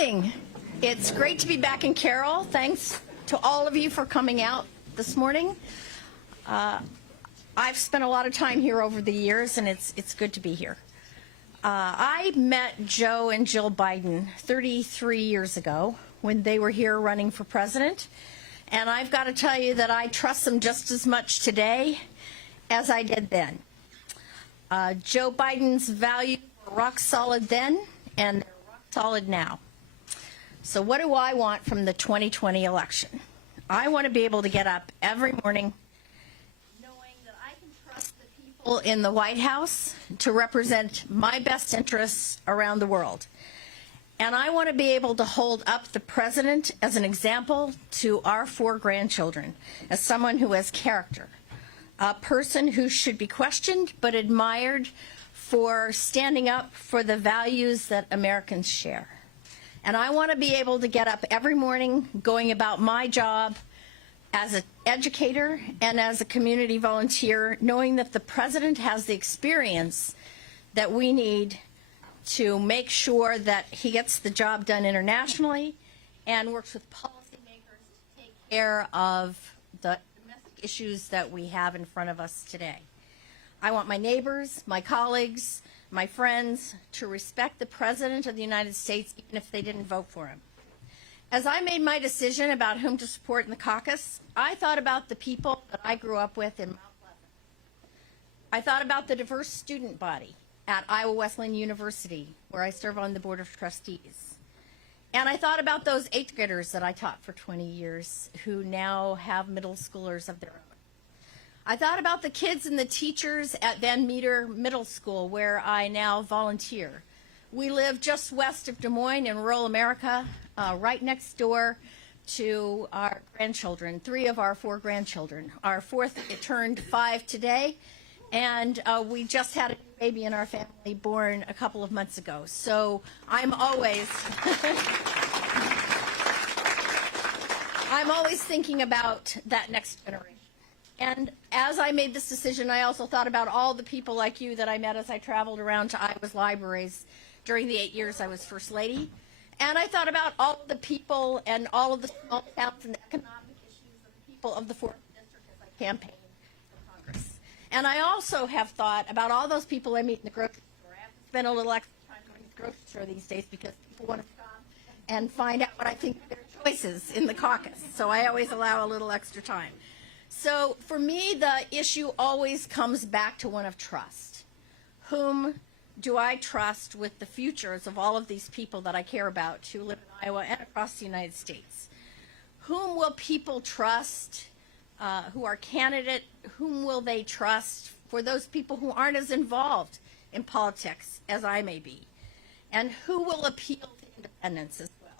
morning. It's great to be back in Carroll. Thanks to all of you for coming out this morning. I've spent a lot of time here over the years, and it's good to be here. I met Joe and Jill Biden 33 years ago when they were here running for president, and I've got to tell you that I trust them just as much today as I did then. Joe Biden's values were rock solid then, and they're rock solid now. So what do I want from the 2020 election? I want to be able to get up every morning knowing that I can trust the people in the White House to represent my best interests around the world. And I want to be able to hold up the president as an example to our 4 grandchildren, as someone who has character, a person who should be questioned but admired for standing up for the values that Americans share. And I want to be able to get up every morning going about my job as an educator and as a community volunteer, knowing that the president has the experience that we need to make sure that he gets the job done internationally and works with policymakers to take care of the domestic issues that we have in front of us today. I want my neighbors, my colleagues, my friends to respect the President of the United States even if they didn't vote for him. As I made my decision about whom to support in the caucus, I thought about the people that I grew up with in Mount Pleasant. I thought about the diverse student body at Iowa Wesleyan University, where I serve on the Board of Trustees. And I thought about those 8th graders that I taught for 20 years who now have middle schoolers of their own. I thought about the kids and the teachers at Van Meter Middle School, where I now volunteer. We live just west of Des Moines in rural America, right next door to our grandchildren, 3 of our 4 grandchildren. Our 4th turned 5 today, and we just had a baby in our family born a couple of months ago. So I'm always thinking about that next generation. And as I made this decision, I also thought about all the people like you that I met as I traveled around to Iowa's libraries during the 8 years I was First Lady. And I thought about all of the people and all of the small towns and economic issues of the people of the 4th District as I campaigned for Congress. And I also have thought about all those people I meet in the grocery store. I have to spend a little extra time going to the grocery store these days because people want to stop and find out what I think of their choices in the caucus. So I always allow a little extra time. So for me, the issue always comes back to one of trust. Whom do I trust with the futures of all of these people that I care about who live in Iowa and across the United States? Whom will people trust who are candidate? Whom will they trust for those people who aren't as involved in politics as I may be? And who will appeal to independence as well?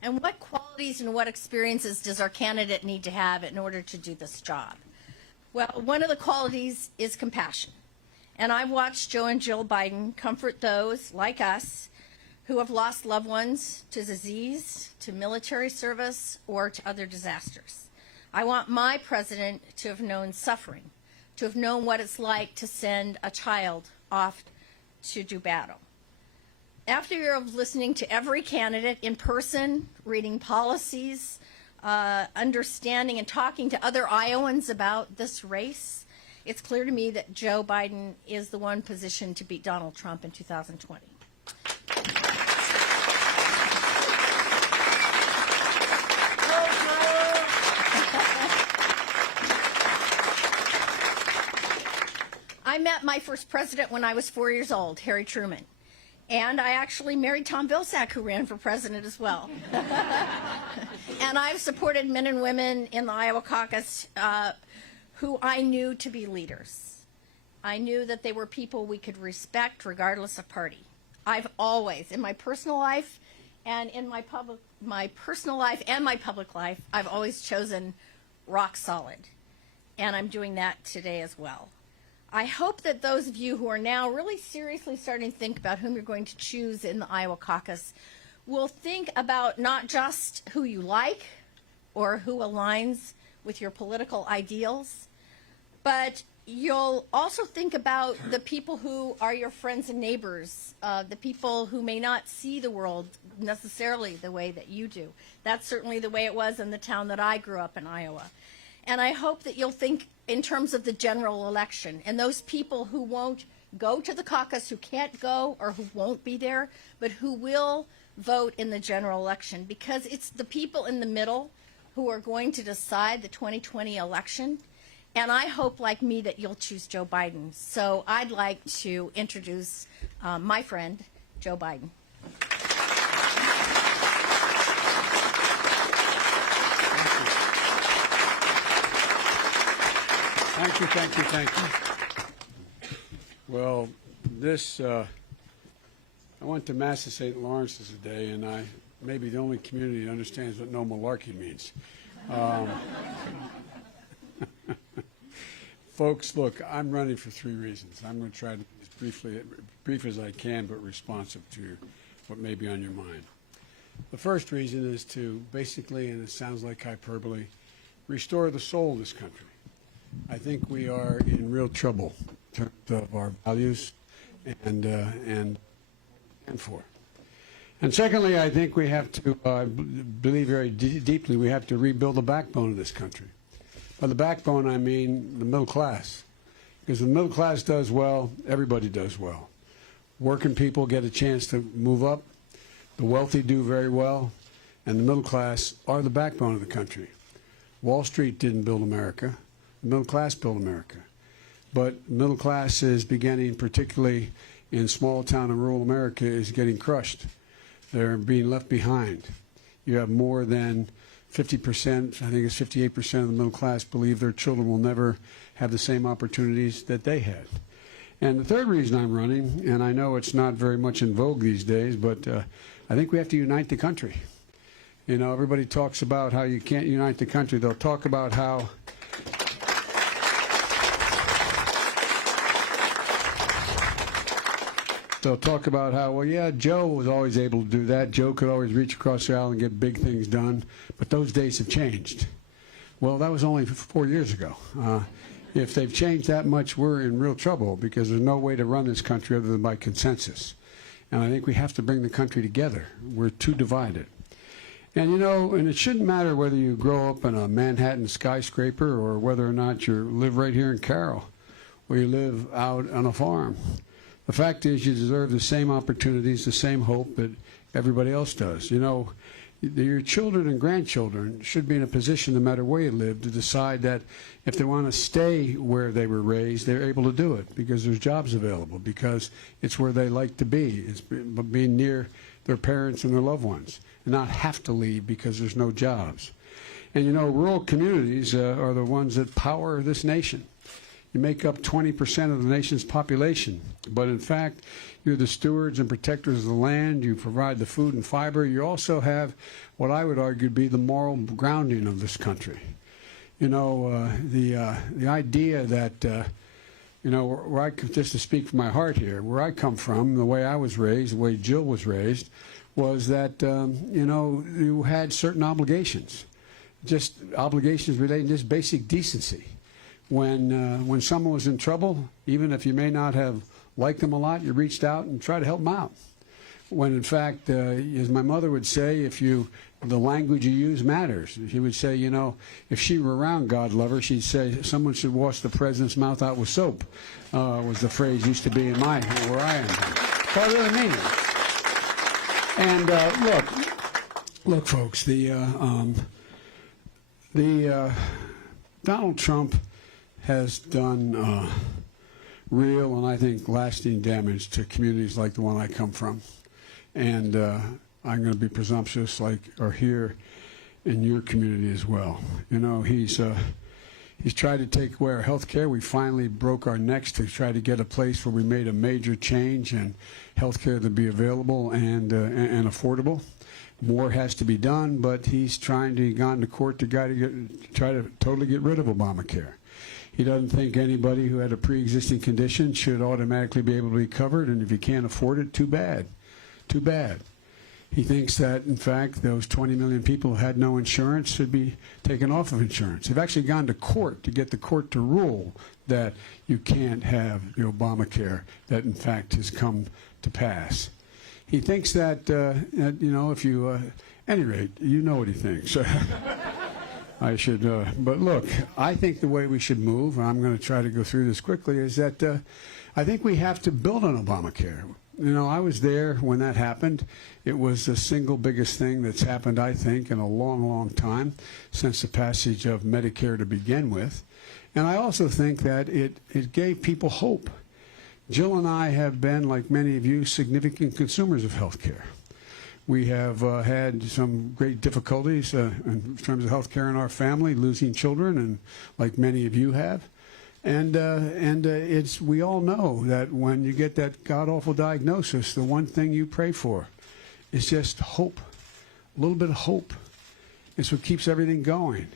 And what qualities and what experiences does our candidate need to have in order to do this job? Well, one of the qualities is compassion. And I've watched Joe and Jill Biden comfort those, like us, who have lost loved ones to disease, to military service, or to other disasters. I want my president to have known suffering, to have known what it's like to send a child off to do battle. After year of listening to every candidate in person, reading policies, understanding and talking to other Iowans about this race, it's clear to me that Joe Biden is the one positioned to beat Donald Trump in 2020. I met my first president when I was 4 years old, Harry Truman. And I actually married Tom Vilsack, who ran for president as well. And I've supported men and women in the Iowa caucus who I knew to be leaders. I knew that they were people we could respect regardless of party. I've always, in my personal life and in my public life, I've always chosen rock solid. And I'm doing that today as well. I hope that those of you who are now really seriously starting to think about whom you're going to choose in the Iowa caucus will think about not just who you like or who aligns with your political ideals, but you'll also think about the people who are your friends and neighbors, the people who may not see the world necessarily the way that you do. That's certainly the way it was in the town that I grew up in, Iowa. And I hope that you'll think in terms of the general election and those people who won't go to the caucus, who can't go or who won't be there, but who will vote in the general election, because it's the people in the middle who are going to decide the 2020 election. And I hope, like me, that you'll choose Joe Biden. So I'd like to introduce my friend, Joe Biden. Thank you, thank you, thank you. Well, I went to Mass of St. Lawrence's today, and I may be the only community that understands what no malarkey means. Folks, look, I'm running for 3 reasons. I'm going to try to be as brief as I can, but responsive to what may be on your mind. The first reason is to basically, and it sounds like hyperbole, restore the soul of this country. I think we are in real trouble in terms of our values and for. And secondly, I think we have to believe very deeply we have to rebuild the backbone of this country. By the backbone, I mean the middle class. Because the middle class does well, everybody does well. Working people get a chance to move up. The wealthy do very well. And the middle class are the backbone of the country. Wall Street didn't build America. The middle class built America. But middle class is beginning, particularly in small town and rural America, is getting crushed. They're being left behind. You have more than 50%, I think it's 58% of the middle class believe their children will never have the same opportunities that they had. And the third reason I'm running, and I know it's not very much in vogue these days, but I think we have to unite the country. You know, everybody talks about how you can't unite the country. They'll talk about how well, yeah, Joe was always able to do that. Joe could always reach across the aisle and get big things done. But those days have changed. Well, that was only 4 years ago. If they've changed that much, we're in real trouble because there's no way to run this country other than by consensus. And I think we have to bring the country together. We're too divided. And, you know, and it shouldn't matter whether you grow up in a Manhattan skyscraper or whether or not you live right here in Carroll or you live out on a farm. The fact is you deserve the same opportunities, the same hope that everybody else does. You know, your children and grandchildren should be in a position, no matter where you live, to decide that if they want to stay where they were raised, they're able to do it because there's jobs available, because it's where they like to be. It's being near their parents and their loved ones and not have to leave because there's no jobs. And, you know, rural communities are the ones that power this nation. You make up 20% of the nation's population, but in fact, you're the stewards and protectors of the land. You provide the food and fiber. You also have what I would argue to be the moral grounding of this country. You know, the idea that, you know, just to speak from my heart here, where I come from, the way I was raised, the way Jill was raised, was that, you know, you had certain obligations, just obligations relating to just basic decency. When someone was in trouble, even if you may not have liked them a lot, you reached out and tried to help them out. When in fact, as my mother would say, the language you use matters. She would say, you know, if she were around, God love her, she'd say someone should wash the president's mouth out with soap. Was the phrase used to be in where I am. So I really mean it. And look, folks, Donald Trump has done real and I think lasting damage to communities like the one I come from. And I'm going to be presumptuous, or here in your community as well. You know, he's tried to take away our health care. We finally broke our necks to try to get a place where we made a major change in health care to be available and affordable. More has to be done, but he's gone to court to try to totally get rid of Obamacare. He doesn't think anybody who had a pre-existing condition should automatically be able to be covered, and if you can't afford it, too bad. Too bad. He thinks that, in fact, those 20 million people who had no insurance should be taken off of insurance. They've actually gone to court to get the court to rule that you can't have the Obamacare that, in fact, has come to pass. He thinks that, if you, at any rate, you know what he thinks. I should, but look, I think the way we should move, and I'm going to try to go through this quickly, is that I think we have to build on Obamacare. I was there when that happened. It was the single biggest thing that's happened, I think, in a long, long time since the passage of Medicare to begin with. And I also think that it gave people hope. Jill and I have been, like many of you, significant consumers of health care. We have had some great difficulties in terms of health care in our family, losing children, and like many of you have. And we all know that when you get that god-awful diagnosis, the one thing you pray for is just hope, a little bit of hope. It's what keeps everything going.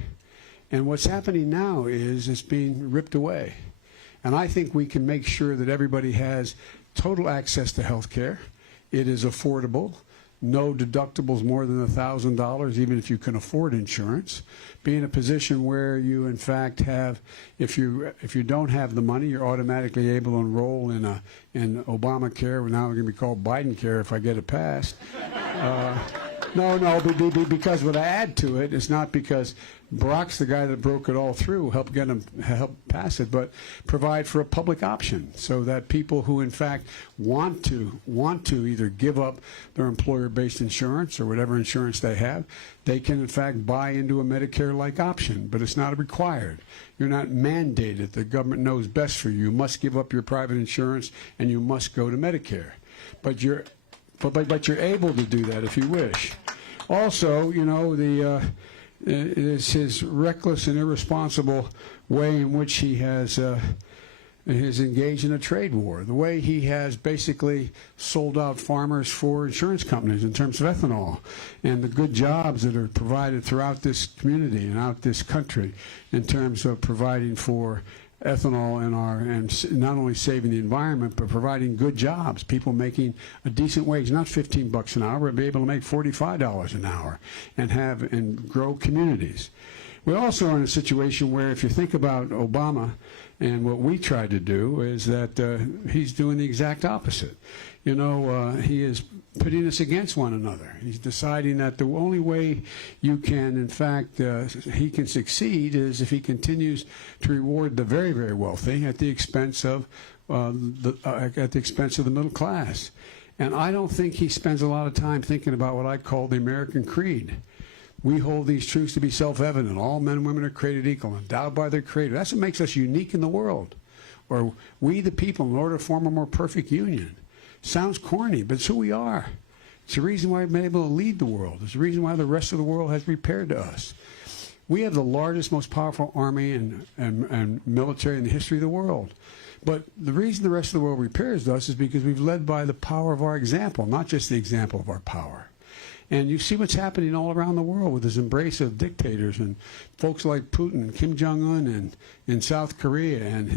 And what's happening now is it's being ripped away. And I think we can make sure that everybody has total access to health care. It is affordable. No deductibles more than $1,000, even if you can afford insurance. Be in a position where you, in fact, have, if you don't have the money, you're automatically able to enroll in Obamacare. Now it's going to be called Biden care if I get it passed. No, because what I add to it is not because Barack's the guy that broke it all through, help pass it, but provide for a public option so that people who in fact want to either give up their employer-based insurance or whatever insurance they have, they can in fact buy into a Medicare-like option, but it's not required. You're not mandated. The government knows best for you. You must give up your private insurance and you must go to Medicare. But you're able to do that if you wish. Also, it's his reckless and irresponsible way in which he has engaged in a trade war. The way he has basically sold out farmers for insurance companies in terms of ethanol, and the good jobs that are provided throughout this community and out this country in terms of providing for ethanol and not only saving the environment, but providing good jobs, people making a decent wage, not $15 an hour, but be able to make $45 an hour and grow communities. We also are in a situation where if you think about Obama and what we tried to do is that he's doing the exact opposite. He is pitting us against one another. He's deciding that the only way you can, in fact, he can succeed is if he continues to reward the very, very wealthy at the expense of the middle class. And I don't think he spends a lot of time thinking about what I call the American creed. We hold these truths to be self-evident. All men and women are created equal, endowed by their Creator. That's what makes us unique in the world. Or we, the people, in order to form a more perfect union. Sounds corny, but it's who we are. It's the reason why we've been able to lead the world. It's the reason why the rest of the world has repaired to us. We have the largest, most powerful army and military in the history of the world. But the reason the rest of the world repairs to us is because we've led by the power of our example, not just the example of our power. And you see what's happening all around the world with this embrace of dictators and folks like Putin and Kim Jong-un and in South Korea and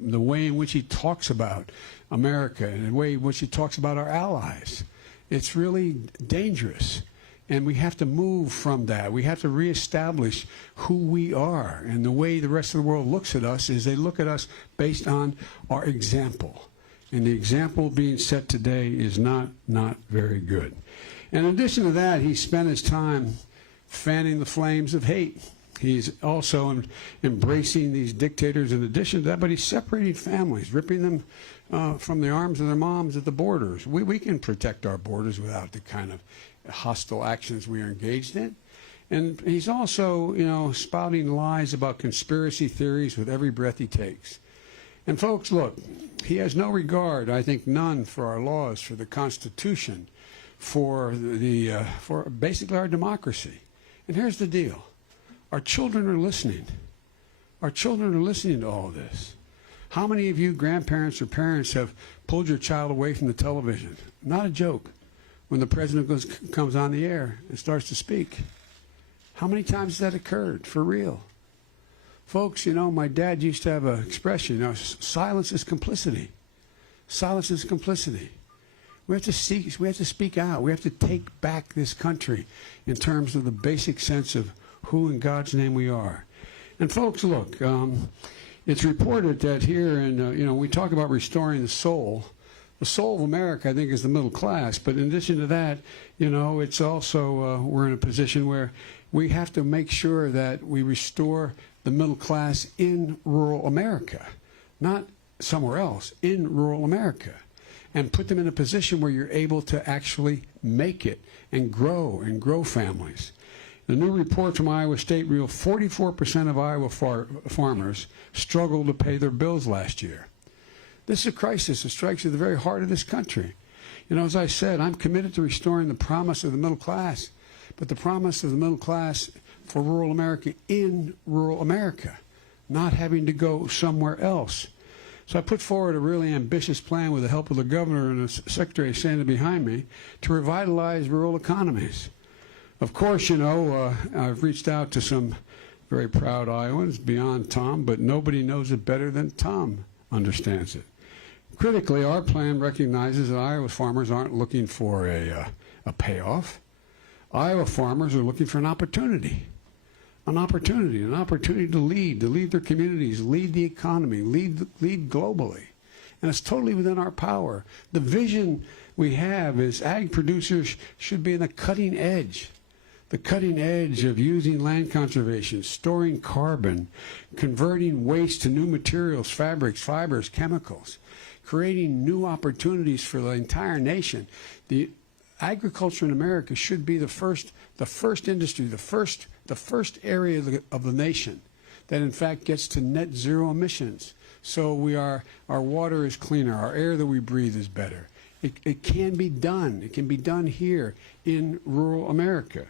the way in which he talks about America and the way in which he talks about our allies. It's really dangerous. And we have to move from that. We have to reestablish who we are. And the way the rest of the world looks at us is they look at us based on our example. And the example being set today is not very good. In addition to that, he spent his time fanning the flames of hate. He's also embracing these dictators in addition to that, but he's separating families, ripping them from the arms of their moms at the borders. We can protect our borders without the kind of hostile actions we are engaged in. And he's also, spouting lies about conspiracy theories with every breath he takes. And folks, look, he has no regard, I think none, for our laws, for the Constitution, for basically our democracy. And here's the deal. Our children are listening. Our children are listening to all this. How many of you grandparents or parents have pulled your child away from the television? Not a joke. When the president comes on the air and starts to speak. How many times has that occurred? For real. Folks, my dad used to have an expression, silence is complicity. Silence is complicity. We have to speak out. We have to take back this country in terms of the basic sense of who in God's name we are. And folks, look, it's reported that here in, we talk about restoring the soul. The soul of America, I think, is the middle class. But in addition to that, it's also, we're in a position where we have to make sure that we restore the middle class in rural America, not somewhere else, in rural America, and put them in a position where you're able to actually make it and grow families. The new report from Iowa State revealed 44% of Iowa farmers struggled to pay their bills last year. This is a crisis that strikes at the very heart of this country. As I said, I'm committed to restoring the promise of the middle class, but the promise of the middle class for rural America in rural America, not having to go somewhere else. So I put forward a really ambitious plan with the help of the governor and the secretary standing behind me to revitalize rural economies. Of course, I've reached out to some very proud Iowans beyond Tom, but nobody knows it better than Tom understands it. Critically, our plan recognizes that Iowa farmers aren't looking for a payoff. Iowa farmers are looking for an opportunity to lead their communities, lead the economy, lead globally. And it's totally within our power. The vision we have is ag producers should be in the cutting edge of using land conservation, storing carbon, converting waste to new materials, fabrics, fibers, chemicals, creating new opportunities for the entire nation. The agriculture in America should be the first industry, the first area of the nation that in fact gets to net zero emissions. So our water is cleaner, our air that we breathe is better. It can be done. It can be done here in rural America.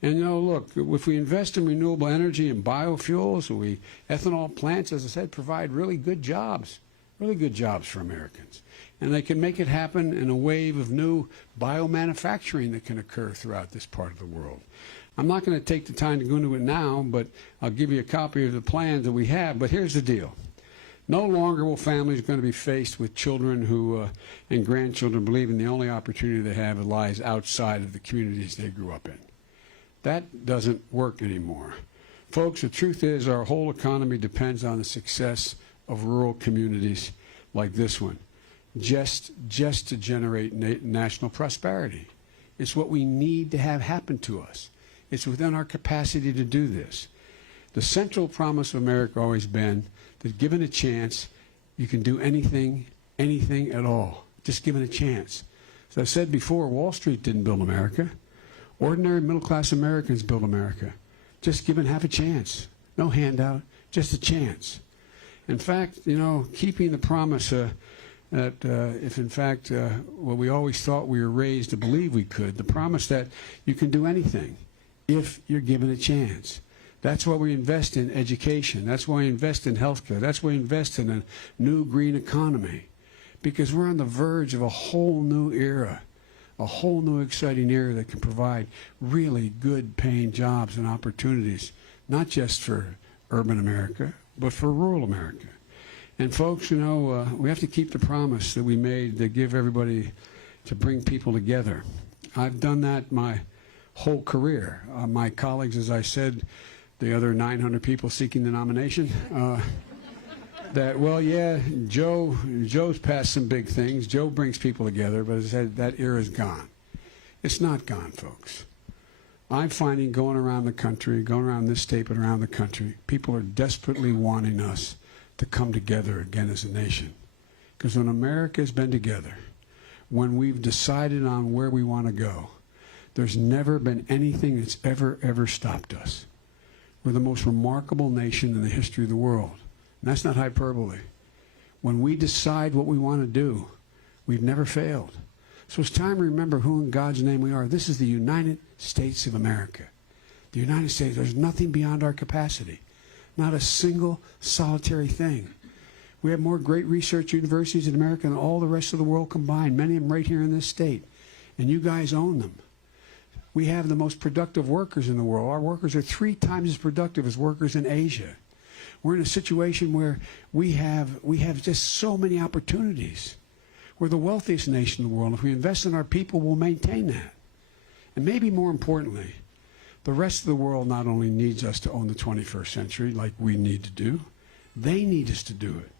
And look, if we invest in renewable energy and biofuels, ethanol plants, as I said, provide really good jobs for Americans. And they can make it happen in a wave of new biomanufacturing that can occur throughout this part of the world. I'm not going to take the time to go into it now, but I'll give you a copy of the plans that we have. But here's the deal. No longer will families going to be faced with children and grandchildren believing the only opportunity they have lies outside of the communities they grew up in. That doesn't work anymore. Folks, the truth is our whole economy depends on the success of rural communities like this one, just to generate national prosperity. It's what we need to have happen to us. It's within our capacity to do this. The central promise of America always been that given a chance, you can do anything at all, just given a chance. As I said before, Wall Street didn't build America. Ordinary middle-class Americans build America, just given half a chance. No handout, just a chance. In fact, keeping the promise that if in fact what we always thought we were raised to believe we could, the promise that you can do anything if you're given a chance. That's why we invest in education. That's why we invest in healthcare. That's why we invest in a new green economy, because we're on the verge of a whole new era. A whole new exciting era that can provide really good paying jobs and opportunities, not just for urban America, but for rural America. And folks, we have to keep the promise that we made to give everybody, to bring people together. I've done that my whole career. My colleagues, as I said, the other 900 people seeking the nomination, Joe's passed some big things. Joe brings people together, but as I said, that era is gone. It's not gone, folks. I'm finding going around the country, going around this state, but around the country, people are desperately wanting us to come together again as a nation. Because when America has been together, when we've decided on where we want to go, there's never been anything that's ever stopped us. We're the most remarkable nation in the history of the world. And that's not hyperbole. When we decide what we want to do, we've never failed. So it's time to remember who in God's name we are. This is the United States of America. The United States, there's nothing beyond our capacity. Not a single solitary thing. We have more great research universities in America than all the rest of the world combined, many of them right here in this state. And you guys own them. We have the most productive workers in the world. Our workers are 3 times as productive as workers in Asia. We're in a situation where we have just so many opportunities. We're the wealthiest nation in the world. If we invest in our people, we'll maintain that. And maybe more importantly, the rest of the world not only needs us to own the 21st century like we need to do, they need us to do it.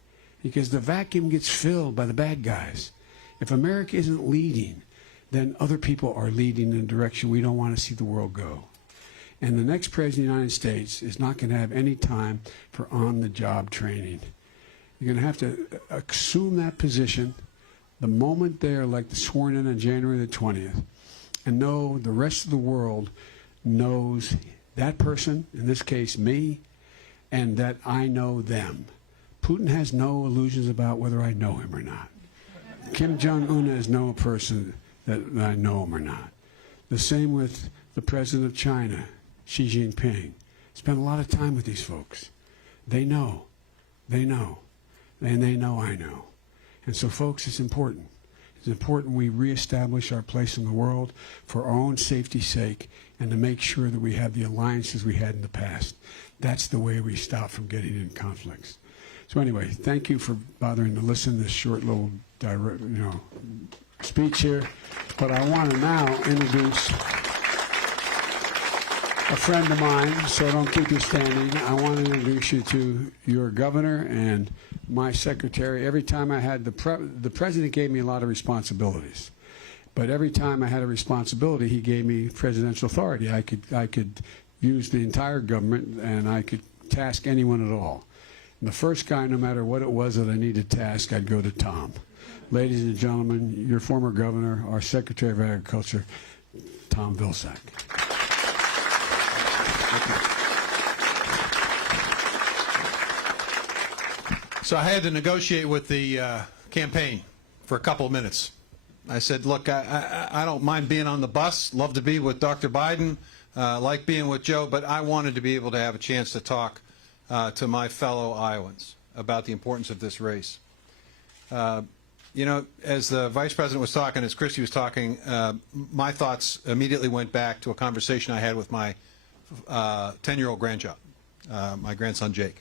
Because the vacuum gets filled by the bad guys. If America isn't leading, then other people are leading in a direction we don't want to see the world go. And the next president of the United States is not going to have any time for on-the-job training. You're going to have to assume that position the moment they're elected, sworn in on January the 20th, and know the rest of the world knows that person, in this case me, and that I know them. Putin has no illusions about whether I know him or not. Kim Jong-un has no person that I know him or not. The same with the president of China, Xi Jinping. Spent a lot of time with these folks. They know, and they know I know. And so, folks, it's important. It's important we reestablish our place in the world for our own safety's sake and to make sure that we have the alliances we had in the past. That's the way we stop from getting in conflicts. So anyway, thank you for bothering to listen to this short little speech here. But I want to now introduce a friend of mine, so don't keep you standing. I want to introduce you to your governor and my secretary. Every time I had the president gave me a lot of responsibilities, but every time I had a responsibility, he gave me presidential authority. I could use the entire government, and I could task anyone at all. And the first guy, no matter what it was that I needed to task, I'd go to Tom. Ladies and gentlemen, your former governor, our Secretary of Agriculture, Tom Vilsack. So I had to negotiate with the campaign for a couple of minutes. I said, look, I don't mind being on the bus, love to be with Dr. Biden, like being with Joe, but I wanted to be able to have a chance to talk to my fellow Iowans about the importance of this race. You know, as the Vice President was talking, as Christy was talking, my thoughts immediately went back to a conversation I had with my 10-year-old grandchild, my grandson Jake.